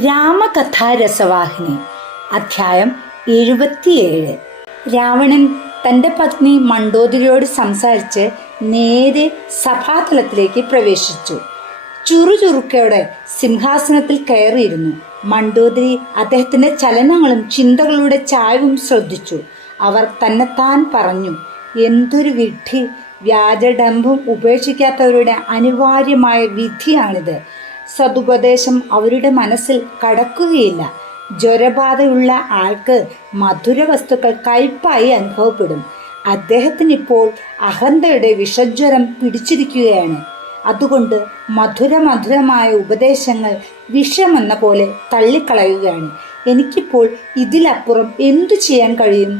രാമകഥാരസവാഹിനി അധ്യായം 77. രാവണൻ തൻ്റെ പത്നി മണ്ഡോദരിയോട് സംസാരിച്ച് നേരെ സഭാതലത്തിലേക്ക് പ്രവേശിച്ചു. ചുറുചുറുക്കയോടെ സിംഹാസനത്തിൽ കയറിയിരുന്നു. മണ്ഡോദരി അദ്ദേഹത്തിന്റെ ചലനങ്ങളും ചിന്തകളുടെ ചായവും ശ്രദ്ധിച്ചു. അവർ തന്നെത്താൻ പറഞ്ഞു, എന്തൊരു വിഡ്ഢി! വ്യാജഡംഭം ഉപേക്ഷിക്കാത്തവരുടെ അനിവാര്യമായ വിധിയാണിത്. സതുപദേശം അവരുടെ മനസ്സിൽ കടക്കുകയില്ല. ജ്വരബാധയുള്ള ആൾക്ക് മധുര വസ്തുക്കൾ കയ്പായി അനുഭവപ്പെടും. അദ്ദേഹത്തിനിപ്പോൾ അഹന്തയുടെ വിഷജ്വരം പിടിച്ചിരിക്കുകയാണ്. അതുകൊണ്ട് മധുരമായ ഉപദേശങ്ങൾ വിഷമെന്ന പോലെ തള്ളിക്കളയുകയാണ്. എനിക്കിപ്പോൾ ഇതിലപ്പുറം എന്തു ചെയ്യാൻ കഴിയും?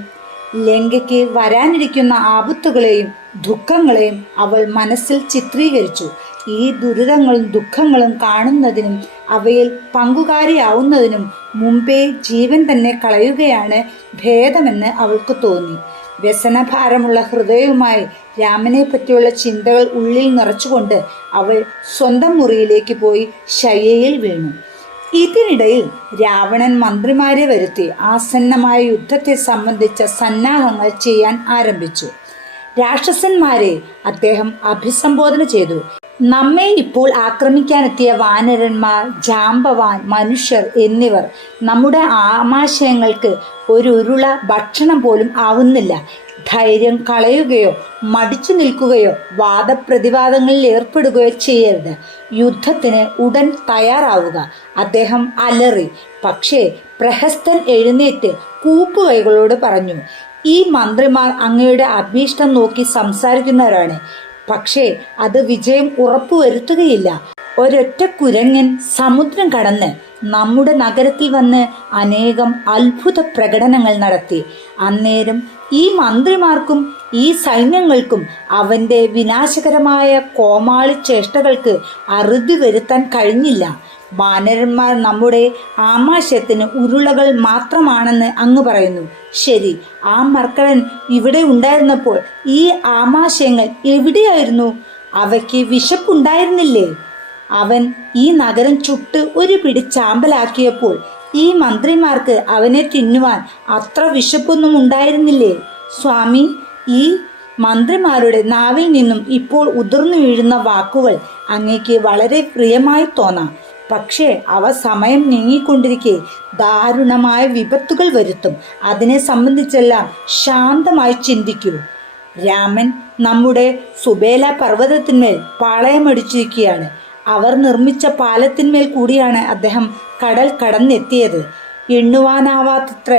ലങ്കയ്ക്ക് വരാനിരിക്കുന്ന ആപത്തുകളെയും ദുഃഖങ്ങളെയും അവൾ മനസ്സിൽ ചിത്രീകരിച്ചു. ഈ ദുരിതങ്ങളും ദുഃഖങ്ങളും കാണുന്നതിനും അവയിൽ പങ്കുകാരിയാവുന്നതിനും മുമ്പേ ജീവൻ തന്നെ കളയുകയാണ് ഭേദമെന്ന് അവൾക്ക് തോന്നി. വ്യസനഭാരമുള്ള ഹൃദയവുമായി രാമനെ പറ്റിയുള്ള ചിന്തകൾ ഉള്ളിൽ നിറച്ചുകൊണ്ട് അവൾ സ്വന്തം മുറിയിലേക്ക് പോയി ശയ്യയിൽ വീണു. ഇതിനിടയിൽ രാവണൻ മന്ത്രിമാരെ വരുത്തി ആസന്നമായ യുദ്ധത്തെ സംബന്ധിച്ച സന്നാഹങ്ങൾ ചെയ്യാൻ ആരംഭിച്ചു. രാക്ഷസന്മാരെ അദ്ദേഹം അഭിസംബോധന ചെയ്തു. നമ്മെ ഇപ്പോൾ ആക്രമിക്കാനെത്തിയ വാനരന്മാർ, ജാമ്പവാൻ, മനുഷ്യർ എന്നിവർ നമ്മുടെ ആമാശയങ്ങൾക്ക് ഒരു ഉരുള ഭക്ഷണം പോലും ആവുന്നില്ല. ധൈര്യം കളയുകയോ മടിച്ചു നിൽക്കുകയോ വാദപ്രതിവാദങ്ങളിൽ ഏർപ്പെടുകയോ ചെയ്യരുത്. യുദ്ധത്തിന് ഉടൻ തയ്യാറാവുക. അദ്ദേഹം അലറി. പക്ഷേ പ്രഹസ്തൻ എഴുന്നേറ്റ് കൂപ്പുകൈകളോട് പറഞ്ഞു, ഈ മന്ത്രിമാർ അങ്ങയുടെ അഭീഷ്ടം നോക്കി സംസാരിക്കുന്നവരാണ്. പക്ഷേ അത് വിജയം ഉറപ്പുവരുത്തുകയില്ല. ഒരൊറ്റ കുരങ്ങൻ സമുദ്രം കടന്ന് നമ്മുടെ നഗരത്തിൽ വന്ന് അനേകം അത്ഭുത പ്രകടനങ്ങൾ നടത്തി. അന്നേരം ഈ മന്ത്രിമാർക്കും ഈ സൈന്യങ്ങൾക്കും അവന്റെ വിനാശകരമായ കോമാളി ചേഷ്ടകൾക്ക് അറുതി വരുത്താൻ കഴിഞ്ഞില്ല. വാനരന്മാർ നമ്മുടെ ആമാശയത്തിന് ഉരുളകൾ മാത്രമാണെന്ന് അങ്ങ് പറയുന്നു. ശരി, ആ മർക്കടൻ ഇവിടെ ഉണ്ടായിരുന്നപ്പോൾ ഈ ആമാശയങ്ങൾ എവിടെയായിരുന്നു? അവയ്ക്ക് വിശപ്പുണ്ടായിരുന്നില്ലേ? അവൻ ഈ നഗരം ചുട്ട് ഒരു പിടി ചാമ്പലാക്കിയപ്പോൾ ഈ മന്ത്രിമാർക്ക് അവനെ തിന്നുവാൻ അത്ര വിശപ്പൊന്നും ഉണ്ടായിരുന്നില്ലേ? സ്വാമി, ഈ മന്ത്രിമാരുടെ നാവിൽ നിന്നും ഇപ്പോൾ ഉതിർന്നു വീഴുന്ന വാക്കുകൾ അങ്ങേക്ക് വളരെ പ്രിയമായി തോന്നാം. പക്ഷേ അവ സമയം നീങ്ങിക്കൊണ്ടിരിക്കെ ദാരുണമായ വിപത്തുകൾ വരുത്തും. അതിനെ സംബന്ധിച്ചെല്ലാം ശാന്തമായി ചിന്തിക്കൂ. രാമൻ നമ്മുടെ സുബേല പർവ്വതത്തിന്മേൽ പാളയമടിച്ചിരിക്കുകയാണ്. അവർ നിർമ്മിച്ച പാലത്തിന്മേൽ കൂടിയാണ് അദ്ദേഹം കടൽ കടന്നെത്തിയത്. എണ്ണുവാനാവാത്തത്ര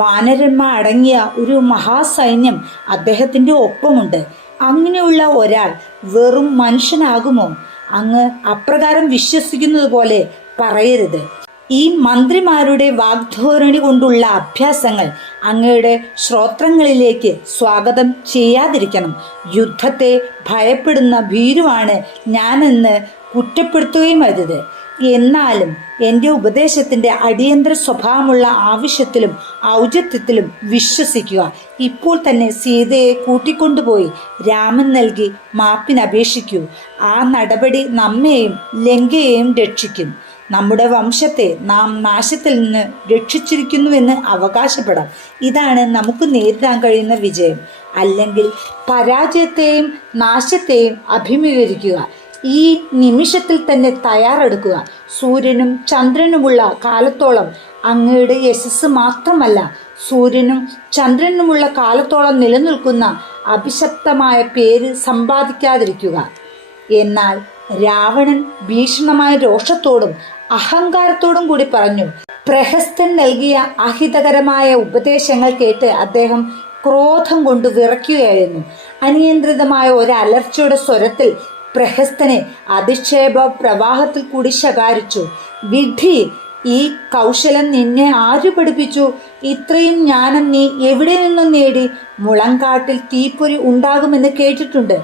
വാനരന്മാർ അടങ്ങിയ ഒരു മഹാസൈന്യം അദ്ദേഹത്തിൻ്റെ ഒപ്പമുണ്ട്. അങ്ങനെയുള്ള ഒരാൾ വെറും മനുഷ്യനാകുമോ? അങ്ങ് അപ്രകാരം വിശ്വസിക്കുന്നത് പോലെ പറയരുത്. ഈ മന്ത്രിമാരുടെ വാഗ്ധോരണി കൊണ്ടുള്ള അഭ്യാസങ്ങൾ അങ്ങയുടെ ശ്രോത്രങ്ങളിലേക്ക് സ്വാഗതം ചെയ്യാതിരിക്കണം. യുദ്ധത്തെ ഭയപ്പെടുന്ന ഭീരുവാണ് ഞാനെന്ന് കുറ്റപ്പെടുത്തുകയും അരുത്. എന്നാലും എൻ്റെ ഉപദേശത്തിൻ്റെ അടിയന്തര സ്വഭാവമുള്ള ആവശ്യത്തിലും ഔചിത്യത്തിലും വിശ്വസിക്കുക. ഇപ്പോൾ തന്നെ സീതയെ കൂട്ടിക്കൊണ്ടുപോയി രാമൻ നൽകി മാപ്പിനപേക്ഷിക്കൂ. ആ നടപടി നമ്മെയും ലങ്കയെയും രക്ഷിക്കും. നമ്മുടെ വംശത്തെ നാം നാശത്തിൽ നിന്ന് രക്ഷിച്ചിരിക്കുന്നുവെന്ന് അവകാശപ്പെടാം. ഇതാണ് നമുക്ക് നേരിടാൻ കഴിയുന്ന വിജയം. അല്ലെങ്കിൽ പരാജയത്തെയും നാശത്തെയും അഭിമുഖീകരിക്കുക. ഈ നിമിഷത്തിൽ തന്നെ തയ്യാറെടുക്കുക. സൂര്യനും ചന്ദ്രനുമുള്ള കാലത്തോളം അങ്ങയുടെ യശസ് മാത്രമല്ല, സൂര്യനും ചന്ദ്രനുമുള്ള കാലത്തോളം നിലനിൽക്കുന്ന അഭിശപ്തമായ പേര് സമ്പാദിക്കാതിരിക്കുക. എന്നാൽ രാവണൻ ഭീഷണമായ രോഷത്തോടും അഹങ്കാരത്തോടും കൂടി പറഞ്ഞു. പ്രഹസ്തൻ നൽകിയ അഹിതകരമായ ഉപദേശങ്ങൾ കേട്ട് അദ്ദേഹം ക്രോധം കൊണ്ട് വിറയ്ക്കുകയായിരുന്നു. അനിയന്ത്രിതമായ ഒരു അലർച്ചയുടെ സ്വരത്തിൽ പ്രഹസ്തനെ അധിക്ഷേപ പ്രവാഹത്തിൽ കൂടി ശകാരിച്ചു. വിഡ്ഢി, ഈ കൗശലം നിന്നെ ആരു പഠിപ്പിച്ചു? ഇത്രയും ജ്ഞാനം നീ എവിടെ നിന്നും നേടി? മുളങ്കാട്ടിൽ തീപ്പൊരി ഉണ്ടാകുമെന്ന് കേട്ടിട്ടുണ്ട്.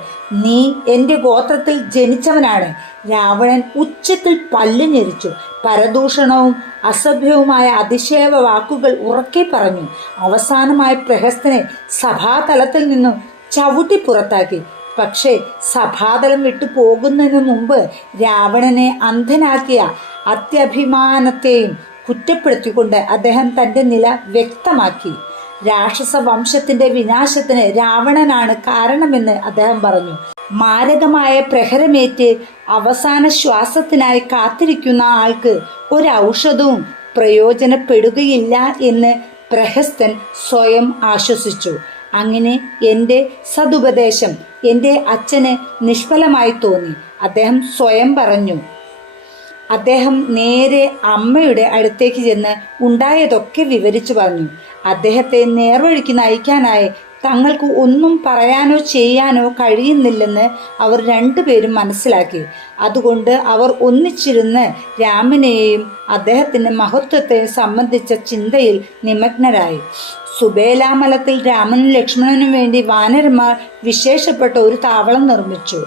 നീ എൻ്റെ ഗോത്രത്തിൽ ജനിച്ചവനാണ്. രാവണൻ ഉച്ചത്തിൽ പല്ല് ഞെരിച്ചു. പരദൂഷണവും അസഭ്യവുമായ അതിശയവ വാക്കുകൾ ഉറക്കെ പറഞ്ഞു. അവസാനമായി പ്രഹസ്തനെ സഭാതലത്തിൽ നിന്നും ചവിട്ടി പുറത്താക്കി. പക്ഷേ സഭാതലം വിട്ടു പോകുന്നതിനു മുമ്പ് രാവണനെ അന്ധനാക്കിയ അത്യഭിമാനത്തെയും കുറ്റപ്പെടുത്തിക്കൊണ്ട് അദ്ദേഹം തൻ്റെ നില വ്യക്തമാക്കി. രാക്ഷസ വംശത്തിന്റെ വിനാശത്തിന് രാവണനാണ് കാരണമെന്ന് അദ്ദേഹം പറഞ്ഞു. മാരകമായ പ്രഹരമേറ്റ് അവസാന ശ്വാസത്തിനായി കാത്തിരിക്കുന്ന ആൾക്ക് ഒരൗഷധവും പ്രയോജനപ്പെടുകയില്ല എന്ന് പ്രഹസ്തൻ സ്വയം ആശ്വസിച്ചു. അങ്ങനെ എൻ്റെ സതുപദേശം എൻ്റെ അച്ഛന് നിഷ്ഫലമായി തോന്നി, അദ്ദേഹം സ്വയം പറഞ്ഞു. അദ്ദേഹം നേരെ അമ്മയുടെ അടുത്തേക്ക് ചെന്ന് ഉണ്ടായതൊക്കെ വിവരിച്ചു പറഞ്ഞു. അദ്ദേഹത്തെ നേർവഴിക്ക് നയിക്കാനായി തങ്ങൾക്ക് ഒന്നും പറയാനോ ചെയ്യാനോ കഴിയുന്നില്ലെന്ന് അവർ രണ്ടുപേരും മനസ്സിലാക്കി. അതുകൊണ്ട് അവർ ഒന്നിച്ചിരുന്ന് രാമനെയും അദ്ദേഹത്തിൻ്റെ മഹത്വത്തെയും സംബന്ധിച്ച ചിന്തയിൽ നിമഗ്നരായി. സുബേലാമലത്തിൽ രാമനും ലക്ഷ്മണനും വേണ്ടി വാനരന്മാർ വിശേഷപ്പെട്ട ഒരു താവളം നിർമ്മിച്ചു.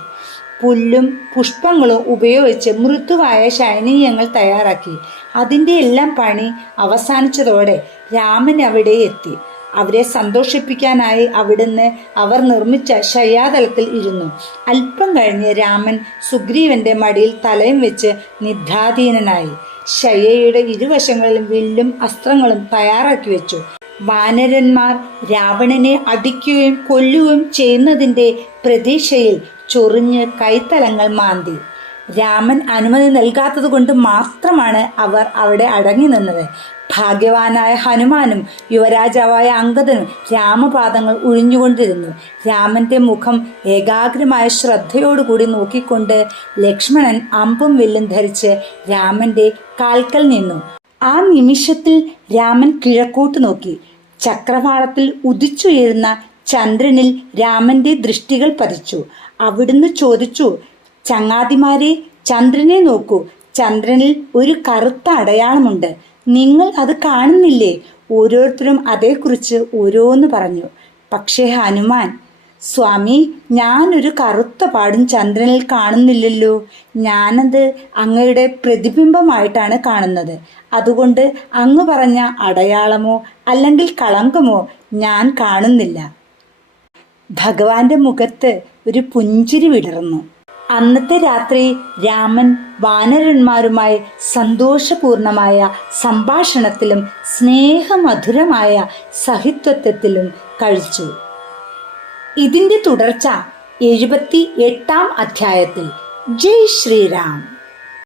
പുല്ലും പുഷ്പങ്ങളും ഉപയോഗിച്ച് മൃദുവായ ശയനീയങ്ങൾ തയ്യാറാക്കി. അതിൻ്റെ എല്ലാം പണി അവസാനിച്ചതോടെ രാമൻ അവിടെ എത്തി. അവരെ സന്തോഷിപ്പിക്കാനായി അവിടുന്ന് അവർ നിർമ്മിച്ച ശയ്യാതലത്തിൽ ഇരുന്നു. അല്പം കഴിഞ്ഞ് രാമൻ സുഗ്രീവന്റെ മടിയിൽ തലയും വെച്ച് നിദ്രാധീനനായി. ശയ്യയുടെ ഇരുവശങ്ങളിലും വില്ലും അസ്ത്രങ്ങളും തയ്യാറാക്കി വെച്ചു. വാനരന്മാർ രാവണനെ അടിക്കുകയും കൊല്ലുകയും ചെയ്യുന്നതിൻ്റെ പ്രതീക്ഷയിൽ ചൊറിഞ്ഞ് കൈത്തലങ്ങൾ മാന്തി. രാമൻ അനുമതി നൽകാത്തത് കൊണ്ട് മാത്രമാണ് അവർ അവിടെ അടങ്ങി നിന്നത്. ഭാഗ്യവാനായ ഹനുമാനും യുവരാജാവായ അംഗദനും രാമപാദങ്ങൾ ഉഴിഞ്ഞുകൊണ്ടിരുന്നു. രാമന്റെ മുഖം ഏകാഗ്രമായ ശ്രദ്ധയോടുകൂടി നോക്കിക്കൊണ്ട് ലക്ഷ്മണൻ അമ്പും വില്ലും ധരിച്ച് രാമന്റെ കാൽക്കൽ നിന്നു. ആ നിമിഷത്തിൽ രാമൻ കിഴക്കോട്ട് നോക്കി. ചക്രവാളത്തിൽ ഉദിച്ചുയരുന്ന ചന്ദ്രനിൽ രാമന്റെ ദൃഷ്ടികൾ പതിച്ചു. അവിടുന്ന് ചോദിച്ചു, ചങ്ങാതിമാരെ, ചന്ദ്രനെ നോക്കൂ. ചന്ദ്രനിൽ ഒരു കറുത്ത അടയാളമുണ്ട്. നിങ്ങൾ അത് കാണുന്നില്ലേ? ഓരോരുത്തരും അതേക്കുറിച്ച് ഓരോന്ന് പറഞ്ഞു. പക്ഷേ ഹനുമാൻ, സ്വാമി, ഞാനൊരു കറുത്ത പാടും ചന്ദ്രനിൽ കാണുന്നില്ലല്ലോ. ഞാനത് അങ്ങയുടെ പ്രതിബിംബമായിട്ടാണ് കാണുന്നത്. അതുകൊണ്ട് അങ്ങ് പറഞ്ഞ അടയാളമോ അല്ലെങ്കിൽ കളങ്കമോ ഞാൻ കാണുന്നില്ല. ഭഗവാന്റെ മുഖത്ത് ഒരു പുഞ്ചിരി വിടർന്നു. അന്നത്തെ രാത്രി രാമൻ വാനരന്മാരുമായി സന്തോഷപൂർണമായ സംഭാഷണത്തിലും സ്നേഹമധുരമായ സഹിത്വത്വത്തിലും കഴിച്ചു. ഇതിൻ്റെ തുടർച്ച 78-ാം അധ്യായത്തിൽ. ജയ് ശ്രീരാം.